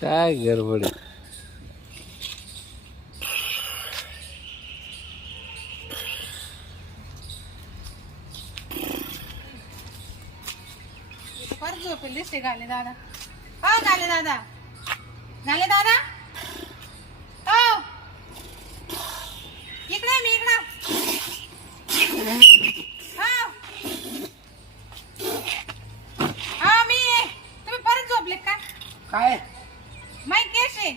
काय गडबड आहे? झोपेल दिसते गाले दादा. हो गाले दादा. गाले दादा. हो. इकडे मी इकडं हो हा मी आहे. तुम्ही परत झोपले का काय माई केस आहे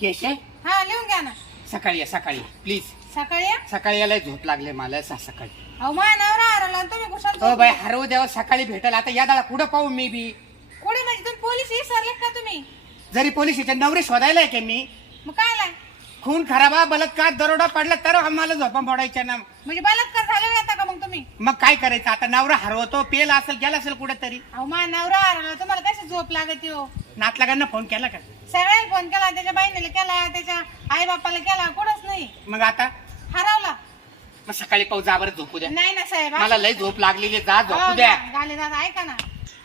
केश आहे हा लिहून घ्या ना. सकाळी या सकाळी. प्लीज सकाळी या. सकाळी याला झोप लागले मला सा सकाळी. अहो माझ्या नवरा हरवला आणि तुम्ही कुशाल हो बाई हरवू द्यावं सकाळी भेटेल. आता या दादा कुठं पाहू मी बी? कुठे म्हणजे तुम्ही पोलीस विसरले का तुम्ही? जरी पोलीस इथे नवरे शोधायला आहे की मी? मग काय लाय खून खराबा बलात्कार दरोडा पडला तर आम्हाला झोपा मोडायच्या ना. म्हणजे बलात्कार झाले आता का मग तुम्ही? मग काय करायचं? आता नवरा हरवतो पेल असेल गेला असेल कुठेतरी. अहो माझ्या नवरा हरवला तुम्हाला कशी झोप लागत हो? नातलागांना फोन केला का? सगळ्यांना फोन केला त्याच्या बहिणीला केला त्याच्या आई बापाला केला कुठंच नाही. मग आता? हरवला. मग सकाळी पाहू जा बरं झोपू द्या. नाही ना साहेब? मला लय झोप लागलेली जा झोपू हो, द्या. गा- गाले दादा ऐका ना.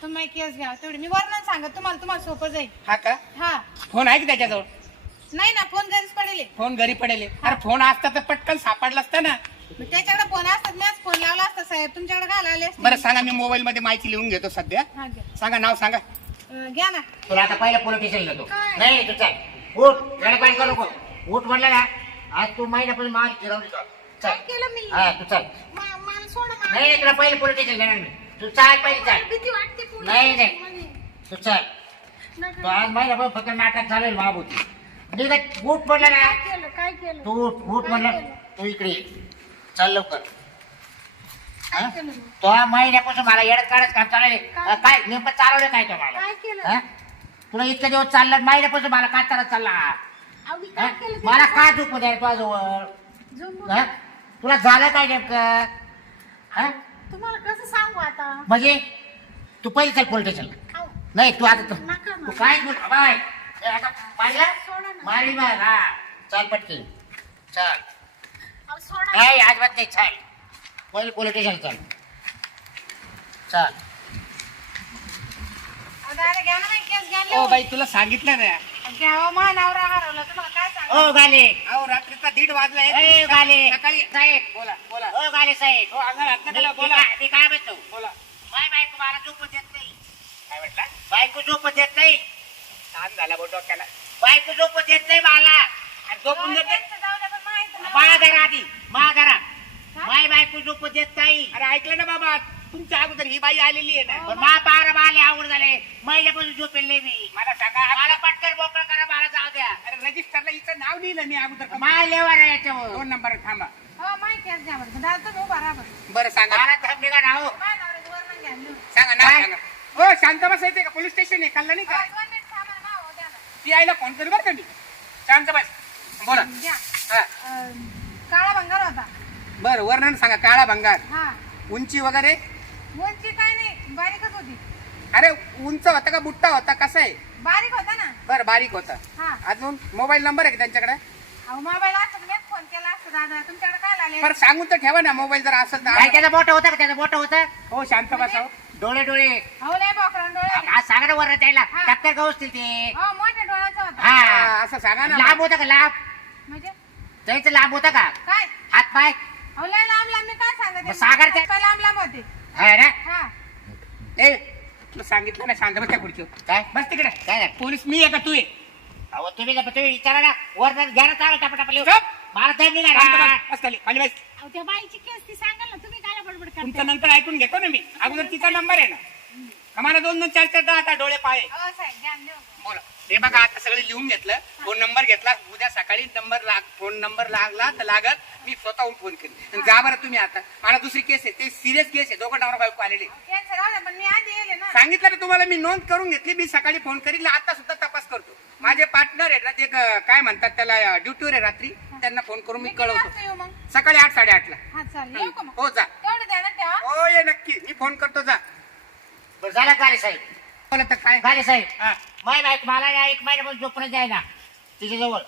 तुम्ही केस घ्या तेवढी. मी वर्णन सांगत तुम्हाला तुम्हाला सोपं जाईल. हा का? हा. फोन आहे की त्याच्याजवळ? नाही ना फोन घरीच पडेल. फोन घरी पडेल. अरे फोन असता तर पटकन सापडला असता ना. त्याच्याकडे फोन असतात मीच फोन लावला असता साहेब. तुमच्याकडे घाला आले असते. बरं सांगा मी मोबाईल मध्ये माहिती लिहून घेतो सध्या. सांगा नाव सांगा. घ्या ना. तुला आता पहिलं पोलीस स्टेशन नेतो काय? नाही तू चल. उठ वेळपाणी करू नको. उठ म्हणलं ना आज तू महिन्यापासून माग फिरवली. काय चल केलं मी? हा तू चल. मा- मला सोडा मला. नाही तुला पहिलं पोलीस स्टेशन नेणार मी. तू चाल पहिले मला चाल भीती वाटते पोलीस नाही, नाही. स्टेशनमध्ये. तू चल. नका. तो आज महिन्यापासून फक्त नाटक चालेल महाभूती निघत उठ म्हणलं ना. काय केलं? काय केलं? तू उठ उठ म्हणलं. तू इकडे ये. चल लवकर. काय? केलं मी? तो महिन्यापासून मला येडत काढत काम चालले काय नेमकं चालवलं काय तो मला काय केलं? तुला इतके दिवस चाललं महिन्यापासून मला काय चालत चालला अहो, मी हा? काय केलं ते मला सांगा. का झोपू द्या तुझ्याजवळ. हा? तुला झालं काय नेमकं हा? तुम्हाला कसं सांगू आता म्हणजे तू पहिले चल पोलीस स्टेशनला अहो, नाही तू आता तू नका ना. तू काय बोल बाय ए, आता ना. मारी मार हा चाल पटकी चल अहो, सोडा नाही अजिबात नाही चाल पहिले पोलीस स्टेशन चल ओ. बाई तुला सांगितलं ना. घ्यावा मा नवरा हरवला. तुम्हाला काय सांगू ओ गाले. अहो रात्रीचा दीड वाजलाय ए गाले. सकाळी साहेब. बोला बोला. ओ गाले साहेब. हो अंगाला हात नका लावू, मी बोला. काय- मी काय म्हणतो? बोला. माय बायको मला झोपत देत नाही. काय म्हटलं? बायको झोपत देत नाही. ताण झाला डोक्याला. बायको झोपत देत नाही मला. आणि झोपून देते. त्यांचं जाऊ द्या, पण माहीत नाही. माघारा आधी माघारा माय बायको झोपत देत नाही अरे ऐकलं ना बाबा तुमच्या अगोदर ही बाई आलेली आहे ना. पण मा बारा बाले आवड झाले. महिन्यापासून झोपेल नाही मी. मला सांगा मला पटकन मोकळं करा मला जाऊ द्या. अरे रजिस्टरला हिचं नाव लिहिलं मी अगोदर. माय लेवर आहे याच्यावर. दोन नंबर थांबा. हो माय केस घ्या बरं. दादा तुम्ही उभा राहा बरं. बरं सांगा. मला थांबले का राहू माय नवऱ्याचं वर्णन घ्या लिहून. सांगा नाव? सांगा. हो शांत बसायचंय का? पोलीस स्टेशन आहे कळलं नाही अहो, का दोन मिनिट थांबा ना, हो, द्या ना. ती आईला फोन करू बरं का मी? शांत बस बोला. हा. अं, काळा भंगार होता. बरं वर्णन सांगा काळा भंगार. हा. उंची वगैरे? उंची काय नाही बारीकच होती. अरे उंच होता का बुट्टा होता कसं आहे? बारीक होता ना. बरं बारीक होता. हा. अजून मोबाईल नंबर आहे का त्यांच्याकडे? अहो मोबाईल असता फोन केला असता दादा तुमच्याकडे काय आले बरं सांगून तर ठेवा ना मोबाईल जर असेल काय त्याचं मोठं होतं का त्याचं मोठं होतं? हो शांत डोळे डोळे. अहो लय बोकडा डोळे. आज सांगा ना वर त्याला. हा. टक्कर गवसतील ते? हो मोठ्या डोळ्याचा होता. हा. हा, असं सांगा ना लांब होता का लांब? म्हणजे? त्याचं लांब होता का? काय? हात पाय. अहो लय लांब लांब मी काय सांगते मग सागर ते- काय लांब लांब होते. हा ना? हा. ए तुला सांगितलं ना शांत बस त्या खुर्चीवर. काय? बस तिकडे. काय झालं? पोलीस मी आहे का तू आहे अहो तुम्ही जर- तुम्ही विचारा ना. वर घ्या ना चालेल टपा टपा चुप! मला टाइम शांत निघा बस, बस खाली, खाली बस. अहो त्या बाईची केस ती सांगाल ना तुम्ही काय बडबड तुमचं करता नंतर ऐकून घेतो ना मी. अगोदर तिचा नंबर आहे ना. आम्हाला दोन दोन चार चार दहा आता डोळे पाय अहो साहेब ध्यान देऊ बोला. हे बघा आता सगळं लिहून घेतलं. फोन नंबर सकाळी नंबर लाग फोन नंबर लागला तर लागत मी स्वतःहून फोन केली. जा बरं तुम्ही आता. मला दुसरी केस आहे. ते सिरियस केस आहे. दोघं नवरा बायको आलेली पण मी आधी येले ना. सांगितलं ना तुम्हाला मी नोंद करून घेतली. मी सकाळी फोन करील. आता सुद्धा तपास करतो. माझे पार्टनर आहेत ना ते क- काय म्हणतात त्याला ड्युटीवर आहे रात्री. त्यांना फोन करून मी किती कळवतो. वाजता येऊ मग? सकाळी आठ साडेआठला हा चालेल येऊ का मग? हो जा. तेवढं द्या ना ठेवा. हो ये नक्की. मी फोन करतो जा. बरं, झालं गाले साहेब. बोला तर काय? गाले साहेब. हा. माय बाईक मला ना एक महिन्यापासून झोपणं जाय ना तिच्याजवळ.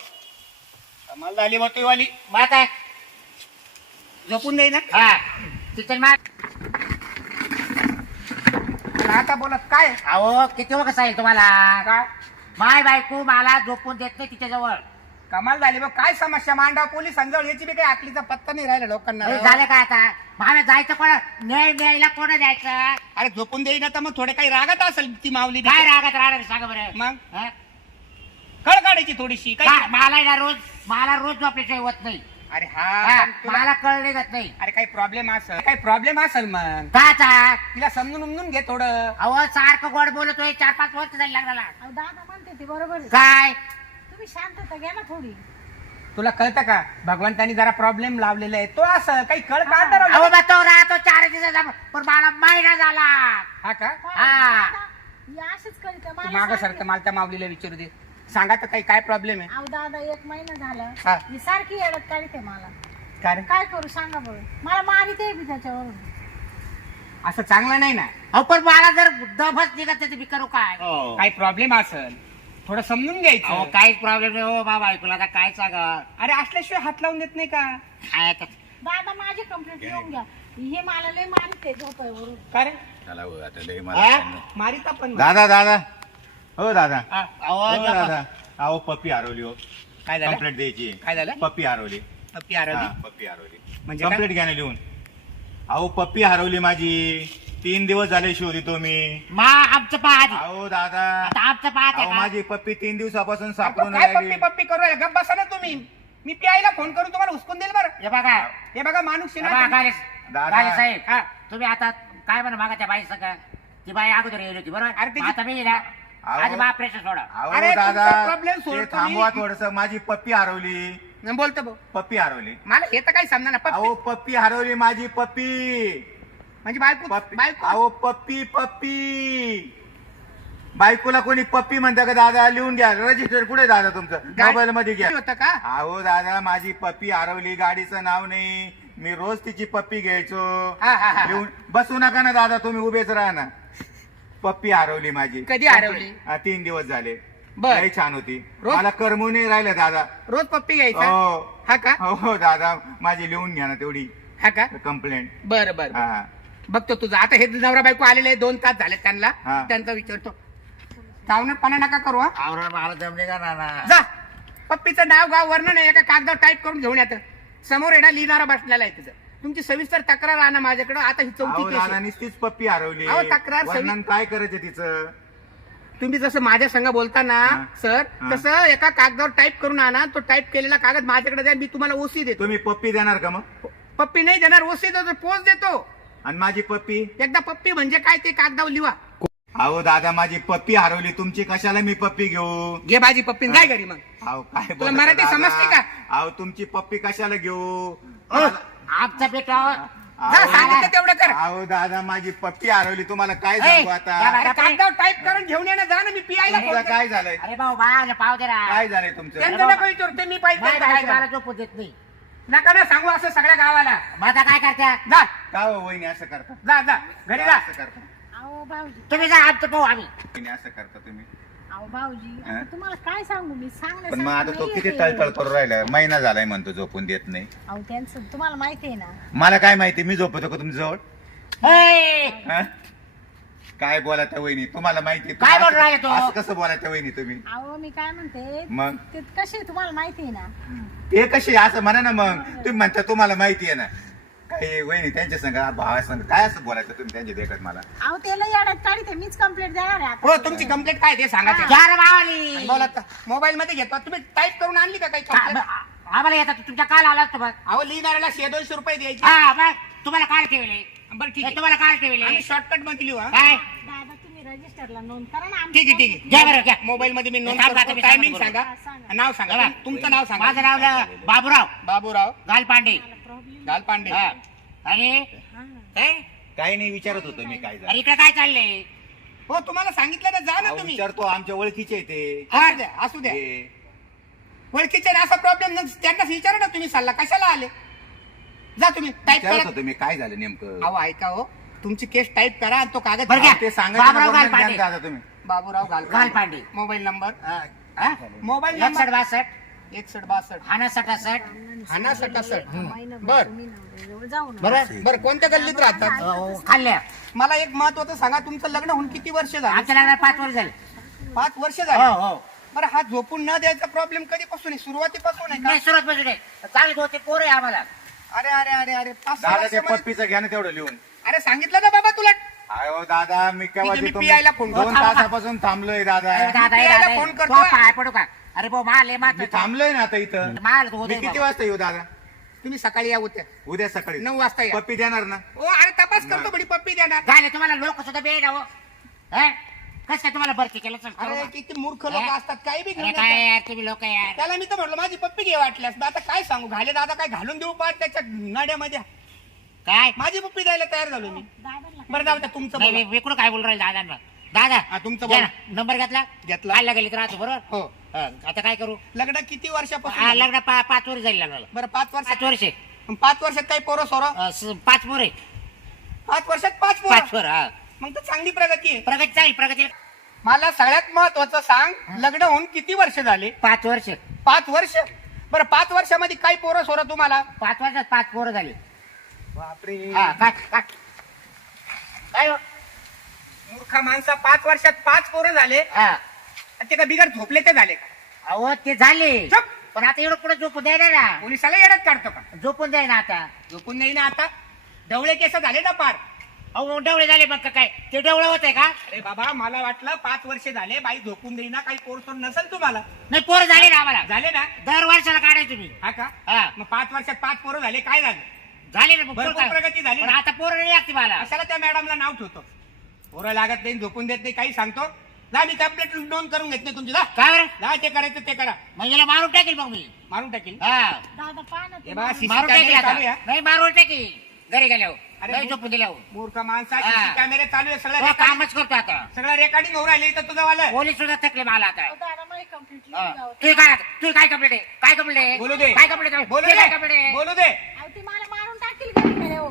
मला झाली वाली मला काय? झोपून नाही ना. हा. तिथं आता बोला काय? अहो किती वखत सांगेल तुम्हाला? काय? माय बायको मला झोपून देत नाही तिच्याजवळ. कमाल झाली बघ. काय समस्या? मांडा पोलिसांजवळ याची बी काही आकलीचा पत्ता नाही राहिला लोकांना. हे झालं काय आता? मला जायचं कोण? न्याय न्यायला कोण जायचं? अरे झोपून देईना तर मग थोडे काही रागत असेल ती माऊली काय रागत राहणार सांगा बरं. मग? हा? कळ काढायची थोडीशी. काय काय मला ना रोज मला रोज झोपल्याशिवाय होत नाही. अरे हा, हा पण तुला- मला कळले जात नाही. अरे काही प्रॉब्लेम असेल. काही प्रॉब्लेम असेल मग. काचा तिला समजून उमजून घे थोडं. अहो सारखं गोड बोलतोय चार पाच वर्ष झाली लागला अहो दादा म्हणते ते बरोबर आहे. काय? तुम्ही शांतता घ्या ना थोडी. तुला कळतं का? भगवंतानी जरा प्रॉब्लेम लावलेला आहे. तो असं काही कळ अहो बा तो राहतो चार दिवसाचा पण मला महिना झाला. हा का? हा. ही. अशीच करीत तू मागं मला त्या माऊलीला विचारू दे. सांगा तर काही काय प्रॉब्लेम आहे? अहो दादा एक महिना हा. झाला मी सारखी येडत काढते मला. काय रे? काय करू सांगा बरं. मला मारिते बी त्याच्यावरून. असं चांगलं नाही ना. अहो पण मला जर दफच निघत नाही तर मी करू काय? काही प्रॉब्लेम असेल थोडं समजून अहो घ्यायचं काहीच प्रॉब्लेम नाही. हो बाबा ऐकूला आता काय सांगा? अरे असल्याशिवाय हात लावून देत नाही का? काय आता? दादा माझी कंप्लेंट घेऊन घ्या. हे मला लय मारिते झोपायवरून. का रे? चला हो, आता लय हा? मला मारिता पण. दादा दादा. हो दादा. हा, हो. दादा. अहो पप्पी हरवली हो. काय झालं? कंप्लेंट द्यायची. काय झालं? पप्पी हरवली. पप्पी हरवली? हा, पप्पी हरवली. म्हणजे काय? कंप्लेंट घ्या ना लिहून. अहो पप्पी हरवली माझी. तीन दिवस झाले शोधितो मी मा आमचं पाहत अहो दादा. आता आमचं पाहत अहो? माझी पप्पी तीन दिवसापासून सापडून काय पप्पी राहिली. पप्पी करू राहिले? गप्प बसा ना तुम्ही. मी प्यायला फोन करून तुम्हाला उचकून देईल बरं. हे बघा हे बघा माणूस हे शिना- बघा, गाले दादा. गाले साहेब हा. तुम्ही आता काय म्हणा मागा त्या बाई सगळं? ती बाई अगोदर येईल होती बरोबर? अरे त्याची- आता मी ना अहो. आज बा प्रेशर सोडा. अहो अरे, तुमचा दादा problem सोडतो ते थांबवा. थोडस. माझी पप्पी हरवली. बोलतो भाऊ. पप्पी हरवली. मला हे तर काही समजा ना पप्पी. अहो पप्पी हरवली माझी पप्पी. म्हणजे बायको पप्पी बायको? अहो पप्पी पप्पी. बायकोला कोणी पप्पी म्हणता का दादा लिहून घ्या. रजिस्टर कुठे दादा तुमचं? मोबाईल मध्ये घ्या. होतं का? अहो दादा माझी पप्पी हरवली. गाडीचं नाव नाही. मी रोज तिची पप्पी घ्यायचो. हा, हा, हा. लिहून बसू नका ना दादा तुम्ही उभेच राहा ना. पप्पी हरवली माझी. कधी हरवली? हा, तीन दिवस झाले. बर. छान होती. रोज? मला करमू नाही राहिलं दादा. रोज पप्पी घ्यायचा? हो. हा का? हो दादा. माझी लिहून घ्या ना तेवढी. हा का? कंप्लेंट बरं बरं हा. बघतो तुझं. आता हे नवरा बायको आलेले आहे, दोन तास झाले त्यांना. हा. त्यांचा विचारतो. चावणपणा नका करू हा. मला जमले का जा. पप्पीचं नाव गाव वर्णन आहे. एका कागदावर टाईप करून घेऊन येतं समोर येणार लिहिणारा बसलेला आहे तिथं. तुमची सविस्तर तक्रार आणा माझ्याकडे. आता ही चौथी अहो आहे. नुसतीच पप्पी हरवली. अहो, तक्रार सवी- वर्णन काय करायचं तिचं? तुम्ही जसं माझ्या संग बोलताना हा. सर हा. तसं एका कागदावर टाईप करून आणा. तो टाईप केलेला कागद माझ्याकडे द्या मी तुम्हाला ओसी देतो. तुम्ही पप्पी देणार का मग? पप्पी नाही देणार ओसी देतो पोच देतो. आणि माझी पप्पी? एकदा पप्पी म्हणजे काय ते कागदावर लिहा अहो दादा माझी पप्पी हरवली. तुमची कशाला मी पप्पी घेऊ? घे भाजी पप्पी जाय घरी मग. अहो काय तुला बोलता मराठी दादा? समजते का? अहो तुमची पप्पी कशाला घेऊ? आमचा बेटा जा अहो, सांगितलं तेवढं कर. अहो दादा माझी पप्पी हरवली. तुम्हाला काय सांगू आता? बाई- अरे कागदावर टाईप करून घेऊन येणं जा ना मी पियायला तुमचं फोन करतो. काय झालंय? अरे भाऊ बाळा पाव दे ना. काय झालंय तुमचं? त्यांचं नका विचारू ते मी पाहिजे मला झोपू देत नाही. नका ना सांगू असं सगळ्या गावाला. आता काय करत्या? जा. का हो वहिनी असं करता? जा जा. घरी जा. असं करता? अहो भाऊजी. तुम्ही जा आमचं पाहू आम्ही. वहिनी असं करता तुम्ही? अहो भाऊजी हा? आता तुम्हाला काय सांगू? मी पण मग आता तो नाहीये किती ते. तळतळ करू राहिला? महिना झालाय म्हणतो झोपून देत नाही. अहो त्यांचं तुम्हाला माहिती आहे ना. मला काय माहिती? मी झोपतो का तुमच्या जवळ? हे! हा? काय बोला त्या वहिनी? तुम्हाला माहिती काय बोलू राहिले तो? असं कसं बोला त्या वहिनी तुम्ही? अहो मी काय म्हणते मग? ते कसे तुम्हाला माहिती आहे ना? ते कशी असं म्हणा ना मग. तुम्ही म्हणता तुम्हाला माहिती आहे ना. काही वहिनी त्यांच्या संग भावा संग काय असं बोलायचं तुम्ही त्यांच्या देखत मला? अहो त्याला येड्यात काढते मीच कंप्लेंट देणार आहे आता. हो तुमची कंप्लेंट काय ते सांगा ते. चार मावाली बोला मोबाईल मध्ये घेतो तुम्ही टाईप करून आणली का काही complaint? आम्हाला येतात तुमच्या काल आला असतो बघ. अहो लिहिणाऱ्याला शे दोनशे रुपये द्यायचे. हा मग तुम्हाला काल ठेवले. बरं ठीक हे आहे. तुम्हाला काल ठेवले. आम्ही शॉर्टकटमध्ये लिहू हा. काय? दादा तुम्ही रजिस्टरला नोंद करा ना ठीक आहे ठीक आहे. घ्या बरं घ्या. मोबाईल मध्ये मी नोंद सांगा, करतो तुम्ही टायमिंग सांगा. नाव सांगा. बघा. तुमचं नाव सांगा. माझं नाव ल- बाबूराव. बाबूराव. गालपांडे. प्रॉब्लेम गालपांडे हा. आणि? हे? काही नाही विचारत होतो मी काय अरे झालं इकडे काय चाललंय? हो तुम्हाला सांगितलं ना जा ना अहो, तुम्ही. विचारतो आमच्या ओळखीचे आहे ते. असू द्या असू द्या. हे. ओळखीचे ना असा प्रॉब्लेम त्यांना विचारा ना तुम्ही सल्ला कशाला आले? जा तुम्ही टाईप विचारत करा. होतो मी काय झालं नेमकं? अहो ऐका हो तुमची केस टाईप करा आणि तो कागद बरं घ्या. अहो, ते सांगायचं बाबराव ना, गालपाटे. बोलणं दादा तुम्ही. बाबूराव गाल गालपांडे. Mobile number. हा? हा? मोबाईल एकसठ नंबर. बासष्ट. एकसठ बासष्ट हाना सटासट हाना सटासट महिनाभर बर. तुम्ही नवऱ्याजवळ जाऊ ना. बरं बरं कोणत्या गल्लीत राहतात? अहो, खाल्ल्या. मला एक महत्वाचं सांगा तुमचं लग्न होऊन किती वर्ष झालं? आमच्या लग्नाला पाच वर्ष झाले. पाच वर्ष हो झाले? हो बरं हा झोपून न द्यायचा प्रॉब्लेम कधीपासून आहे? सुरुवातीपासून आहे नाही का? सुरुवात पासून आहे. चांगले दोन ते पोरं आहे आम्हाला. अरे अरे अरे अरे पाच सहा दादा ते वर्षामध्ये- पप्पीचं घ्या ना तेवढं लिहून. अरे सांगितलं ना बाबा तुला अहो दादा मी केव्हा ठीक आहे, मी तुम्ही पियायला फोन दोन करतो. तासापासून थांबलोय दादा. अरे दादा ए, यायला दादा फोन ए, करतो. तो पाय पडू का? अरे भाऊ माल आहे मी मात्र. थांबलोय ना आता इथं. माल मी किती बाबा. वाजता येऊ दादा? तुम्ही सकाळी या उद्या. उद्या सकाळी. नऊ वाजता या. पप्पी देणार ना? ओ अरे तपास करतो बडी पप्पी देणार. झाले तुम्हाला लोक सुद्धा बे ना हो. हे? कसं काय तुम्हाला भरती केलं? सांग अरे. किती मूर्ख लोक हा? असतात काही बी अरे घेऊन काय येतात. यार तुम्ही लोक यार. त्याला मी तर म्हटलं माझी पप्पी घे वाटल्यास. मग आता काय सांगू? घाले दादा काय घालून देऊ पाठ त्याच्या नाड्यामध्ये? काय? माझी पप्पी द्यायला तयार झालो मी. बरं जाऊ द्या तुमचं नाही बोला. मी विकडू काय बोल राहील दादा दादा हा, तुमचं घ्या. ना. नंबर घेतला? घेतला. काय लागेल राहतो बरोबर? हो हा, आता काय करू? लग्न किती वर्षापासून हा, झालं? लग्न पा- पाच वर्ष जाईल लग्नाला. बरं पाच वर्ष पाच वर्ष. पाच वर्षात काही पोरं सोरं? अं, स- पाच पोर आहे पाच वर्षात पाच पाच पोरं हा. मग तर चांगली प्रगती आहे. प्रगती चांगली प्रगती मला सगळ्यात महत्वाचं सांग लग्न होऊन किती वर्ष झाले? पाच वर्ष. पाच वर्ष? बरं पाच वर्षामध्ये काही पोरं सोरं तुम्हाला? पाच वर्षात पाच पोरं झाली. बापरे. हा काय काय? काय हो? मूर्खा माणसा पाच वर्षात पाच पोरं झाले? हा. ते का बिगर झोपले ते झाले का? अहो ते झाले. चुप! पण आता एवढं पुढे झोपून द्यायला ना? पोलिसाला येड्यात काढतो का? झोपून द्याय ना आता. झोपून नाही ना आता. डवळे केस झाले ना पार. अहो डवळे झाले मग का काय? ते डवळे होते का? अरे बाबा मला वाटलं पाच वर्ष झाले बाई झोपून देईना काही कोर्स नसेल तुम्हाला. नाही पोरं झाले ना आम्हाला. झाले ना? दर वर्षाला काढायचं तुम्ही हा का? हा. मग पाच वर्षात पाच पोरं झाले काय झालं? झाले ना मग भरपूर पोरं- प्रगती झाली पण ना. आता पोरं नाही लागते मला. कशाला त्या मॅडमला नाव ठेवतो? पोरं लागत नाही झोपून देत नाही काही सांगतो? जा मी कंप्लेंट नोंद करून घेत नाही तुमची जा. काय जा ते करायचं ते करा. मग याला मारून टाकेल मग मी. मारून टाकील? हा. दादा पाहा ना हे बघा तुम्ही. सीसी मारून टाकेल कॅमेरे आता. चालू आहे नाही मारून टाकेल घरी गेल्यावर. अरे नाही मग- झोपून दिल्यावर. मूर्ख माणसा हा. कॅमेरे चालू आहे तो सगळं कामच करतो आता. सगळं रेकॉर्डिंग होऊ राहिले इथं तुझं वाला पोलीस सुद्धा थकले मला आता. अहो, दादा मला कंप्लीट हा. तू काय तू काय कंप्लेंट आहे? काय कंप्लेंट आहे? बोलू दे. काय कंप्लेंट आहे? बोलू ते काय दे. कंप्लेंट आहे? बोलू दे. अहो ती मला मारून टाकील घरी गेले हो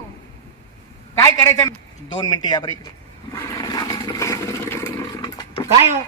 काय करायचं? दोन मिनिटं या बरं इकडे. काय हो?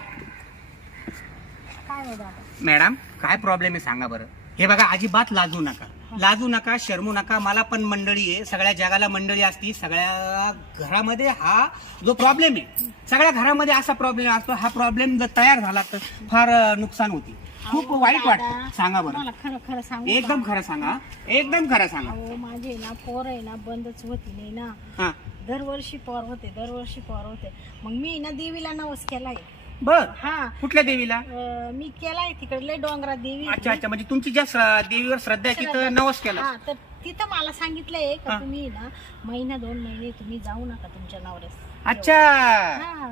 काय हो दादा मॅडम काय प्रॉब्लेम आहे सांगा बरं. हे बघा अजिबात लाजू नका. लाजू नका शरमू नका. मला पण मंडळी आहे. सगळ्या जगाला मंडळी असती. सगळ्या घरामध्ये हा जो प्रॉब्लेम आहे सगळ्या घरामध्ये असा प्रॉब्लेम असतो. हा प्रॉब्लेम जर तयार झाला तर फार नुकसान होती. खूप वाईट वाटतं. सांगा बरं. मला खरं खरं सांगू एकदम? खरं सांगा. एकदम खरं सांगा. अहो माझे ना पोर आहे ना बंदच होती नाही ना. हा. दरवर्षी पोर होते दरवर्षी पोर होते. मग मी ना देवीला नवस केलाय. बर. हा. कुठल्या देवीला? अं, मी केलाय तिकडले डोंगरात देवी अच्छा अच्छा. म्हणजे तुमची ज्या श्र- देवीवर श्रद्धा आहे तिथं नवस केलं हा तर तिथं मला सांगितलंय हा. का तुम्ही ना महिना दोन महिने तुम्ही जाऊ नका तुमच्या नवऱ्यास. अच्छा. हा.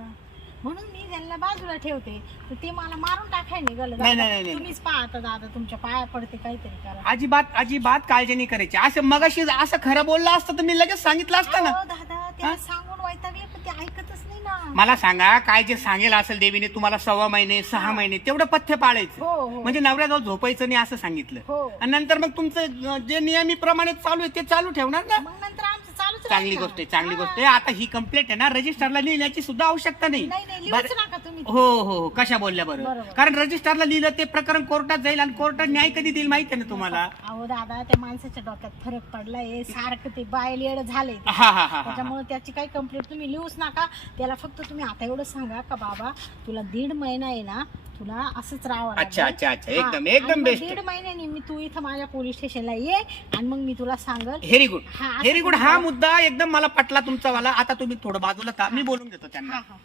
म्हणून मी त्यांना बाजूला ठेवते. तर ते मला मारून टाकाय निघालं. नाही, दादा, नाही. तुम्हीच पाहता दादा तुमच्या पाया पडते काहीतरी करा. अजिबात अजिबात काळजी नाही करायची. असं मगाशी असं खरं बोललं असतं तर मी लगेच सांगितलं असतं ना. अहो, दादा त्याला सांगून वैतागले पण ते ऐकतच नाही ना. मला सांगा काय जे सांगेल असेल देवीने तुम्हाला सव्वा महिने सहा महिने तेवढं पथ्य पाळायचं. हो हो. म्हणजे नवऱ्याजवळ झोपायचं नाही असं सांगितलं. हो. आणि नंतर मग तुमचं जे नियमितप्रमाणे चालू आहे ते चालू ठेवणार ना? मग नंतर आमचं चांगली. गोष्ट आहे चांगली. गोष्ट आहे आता ही कंप्लेंट आहे ना रजिस्टरला लिहिण्याची सुद्धा आवश्यकता नाही नाही नाही बरं- लिहूच नका तुम्ही हो हो हो कशा बोलल्या बरं बरोबर. कारण रजिस्टरला लिहिलं ते प्रकरण कोर्टात जाईल आणि कोर्टात न्याय कधी देईल माहिती आहे ना तुम्हाला अहो दादा त्या माणसाच्या डोक्यात फरक पडलाय सारखं ते बायल येड झालंय ते. हा हा हा हा त्याच्यामुळे त्याची काही कंप्लेंट तुम्ही लिहूच नका त्याला फक्त तुम्ही आता एवढं सांगा का बाबा तुला दीड महिना आहे ना तुला असंच राहावं अच्छा, लागेल. अच्छा, अच्छा. हा, एकदम- एकदम मग best. दीड महिन्यानी मी तू इथं माझ्या पोलीस स्टेशनला ये आणि मग मी तुला सांगल व्हेरी गुड हा, असं व्हेरी गुड हा तुम्ही- मुद्दा एकदम मला पटला तुमचा वाला आता तुम्ही थोडं बाजूला का? मी बोलून घेतो त्यांना. हा हा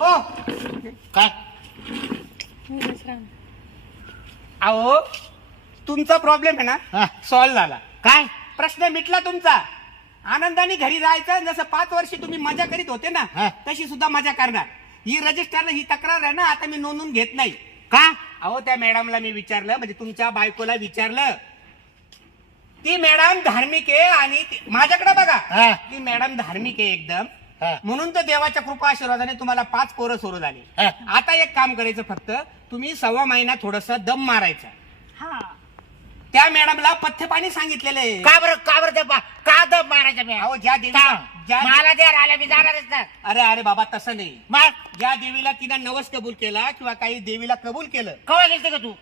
ओ! काय. अहो तुमचा प्रॉब्लेम आहे हा. ना सॉल्व्ह झाला. काय? प्रश्न मिटला तुमचा. आनंदाने घरी जायचं जसं पाच वर्षी तुम्ही मजा करीत होते ना. तशी सुद्धा मजा करणार. ही रजिस्टरला ही तक्रार आहे ना आता मी नोंदून घेत नाही. का? अहो त्या मॅडमला मी विचारलं म्हणजे तुमच्या बायकोला विचारलं ती मॅडम धार्मिक आहे आणि ती- माझ्याकडे बघा. हा. ती मॅडम धार्मिक आहे एकदम. हा. म्हणून तर देवाच्या कृपा आशीर्वादाने तुम्हाला पाच पोरं सोडू झाली हा. आता एक काम करायचं फक्त तुम्ही सव्वा महिना थोडस दम मारायचा. हा. त्या मॅडमला पथ्य पाणी सांगितलेलं आहे. का बरं का बरं दब का दब मारायचा मी? अहो ज्या देवीला? ज्या मला द्या आल्या मी जाणारच ना. अरे अरे बाबा तसं नाही. मग ज्या देवीला तिनं नवस कबूल केला किंवा काही देवीला कबूल केलं कवा गेलते का तू?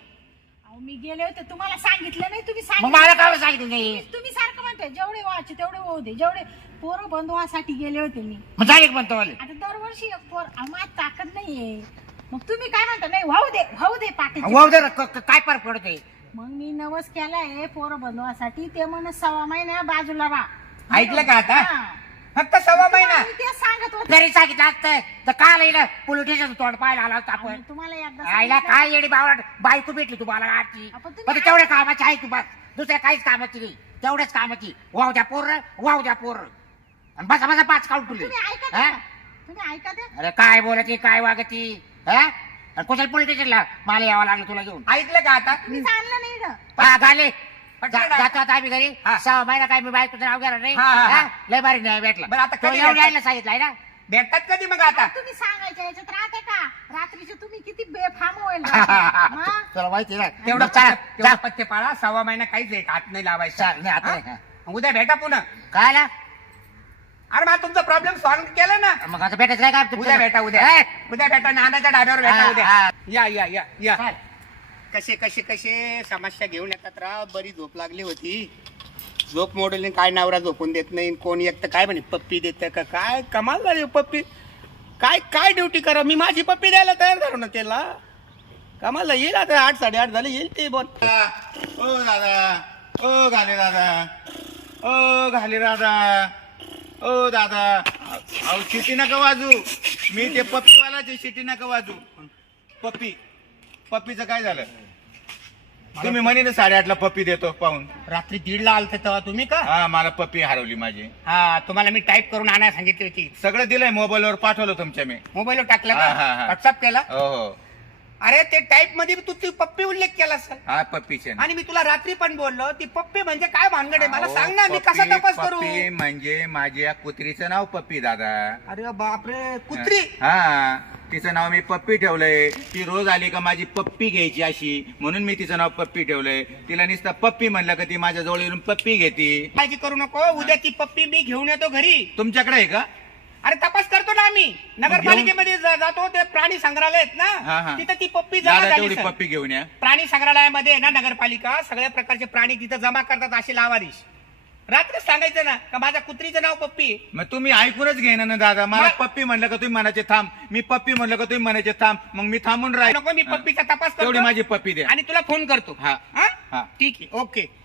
अहो मी गेले होते तुम्हाला सांगितलं नाही तुम्ही मग सांगितलं मला काय सांगितलं नाही? तुम्ही सारखं म्हणते जेवढे व्हायचे तेवढे होऊ दे जेवढे पोरं बंधवासाठी गेले होते मी. मग झाले का म्हणतो मला आता दरवर्षी एक पोर आम्हाला ताकद नाहीये. मग तुम्ही काय म्हणता? नाही वाहू दे वाहू दे पाठी वाहू दे ना, क- क- काय फरक पडतोय? मग मी नवस केलाय पोरं बंधवासाठी ते म्हण सव्वा महिना बाजूला राहा. ऐकलं का आता? हा. फक्त सव्वा महिना. तुम्हाला मी तेच सांगत होते. घरी सांगितलं असतं तर काल येईल. पोलीस स्टेशन तोंड पाहायला आला होता आपण. तुम्हाला एकदा आईला सांगितलं. काय येडी बावराट बायको भेटली तुम्हाला आठची आपण तुम्ही पण तेवढ्या कामाची आहे तुम्हाला दुसऱ्या काहीच कामाची नाही. तेवढ्याच कामाची. वाव द्या पोर वाव द्या पोर. आणि बसा बसा पाच काउंट तुले तुम्ही ऐका हा? ते. तुम्ही ऐका ते अरे काय बोलायची काय वागती? हा? आणि पोलीस स्टेशनला मला यावं लागलं तुला घेऊन. ऐकलं का आता? चाललं नाही. हा जा- टाक. जातो आता आम्ही घरी हा. सहा महिना काय मी बायकोचं नाव घेणार नाही हा, हा, हा. हा? लय भारी न्याय भेटला बरं, आता तो कधी येऊन भेटतात? यायला सांगितलंय ना भेटतात कधी मग आता तुम्ही सांगायच्या याच्यात राहते का रात्रीचे तुम्ही किती बेफाम होईल? तुला माहिती ना तेवढं चला, पत्ते- तेवढं चला. पत्ते पाळा सव्वा महिना काहीच एक हात नाही लावायचा चाल, नाही, आता नाही, हा? उद्या भेटा पुन्हा काय आला अरे मग तुमचा प्रॉब्लेम सॉल्व्ह केला ना मग आता भेटायचं नाही का उद्या भेटा उद्या ए, उद्या भेटा नानाच्या डाब्यावर भेटा हा, उद्या हा. या या या या चाल. कसे कसे कसे? समस्या घेऊन येतात राव बरी झोप लागली होती. झोप मोडली काय नवरा झोपून देत नाही कोण एक तर काय म्हणे पप्पी देतं का काय? कमाल झाली हो पप्पी. काय काय ड्युटी करा? मी माझी पप्पी द्यायला तयार करू ना त्याला. कमाल येईल आता आठ साडेआठ झाले येईल ते बोल ओ दादा ओ घाले दादा ओ घाले दादा ओ दादा. अहो शिटी नका वाजू मी ते पप्पीवालाचे शिटी नका वाजू पप्पी. पप्पीचं काय झालं? तुम्ही म्हणे ना साडेआठला पप्पी देतो पाहून. रात्री दीडला आलते तेव्हा तुम्ही का? हा मला पप्पी हरवली माझी. हा तुम्हाला मी टाईप करून आणायला सांगितली होती. सगळं दिलंय मोबाईलवर पाठवलं तुमच्या मी. मोबाईलवर टाकलं हा, हा, का हा. व्हॉट्सअप केला? हो हो. अरे ते टाईपमध्ये तू ती पप्पी उल्लेख केला सर हा पप्पीचे. आणि मी तुला रात्री पण बोललो ती पप्पी म्हणजे काय भानगड आहे? मला सांग ना मी कसा तपास करू? पप्पी म्हणजे माझ्या कुत्रीचं नाव पप्पी दादा. अरे बापरे कुत्री. हा. तिचं नाव मी पप्पी ठेवलंय. ती रोज आली का माझी पप्पी घ्यायची अशी. म्हणून मी तिचं नाव पप्पी ठेवलंय. तिला नुसतं पप्पी म्हणलं का ती माझ्या जवळ येऊन पप्पी घेते. काळजी करू नको उद्या ती पप्पी मी घेऊन येतो घरी. तुमच्याकडे आहे का? अरे तपास करतो ना आम्ही. नगरपालिकेमध्ये जा- जातो ते प्राणी संग्रहालय आहेत हा, ना. तिथं ती पप्पी जमा दादा झाली तेवढी सर. पप्पी घेऊन या. प्राणी संग्रहालयामध्ये ना नगरपालिका सगळ्या प्रकारचे प्राणी तिथं जमा करतात असे लावारिश रात्री सांगायचं ना का माझ्या कुत्रीचं नाव पप्पी. मग तुम्ही ऐकूनच घेणार ना दादा. मला मग- पप्पी म्हणलं का तुम्ही म्हणायचे थांब. मी पप्पी म्हणलं का तुम्ही म्हणायचे थांब. मग मी थांबून राहील. नको मी पप्पीचा तपास तेवढी करतो. माझी पप्पी द्या. आणि तुला फोन करतो. हा. हा? हा. ठीक आहे ओके.